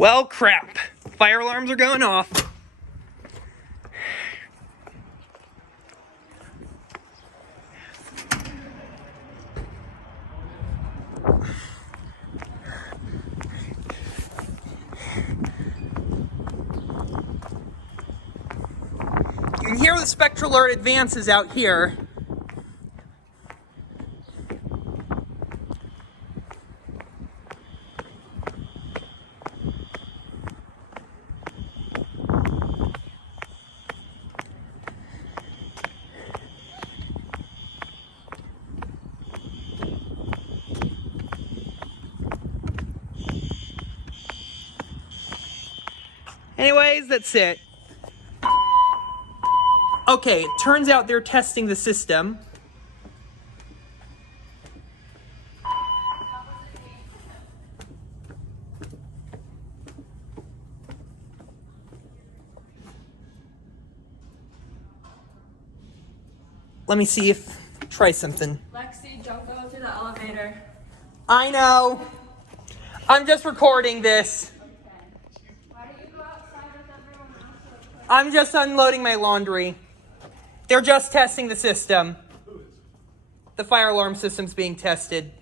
Well, crap. Fire alarms are going off. You can hear the SpectrAlert advances out here. Anyways, that's it. Okay, it turns out they're testing the system. Let me see if, try something. Lexi, don't go to the elevator. I know. I'm just recording this. Okay. Why don't you go outside with everyone else? I'm just unloading my laundry. They're just testing the system. The fire alarm system's being tested.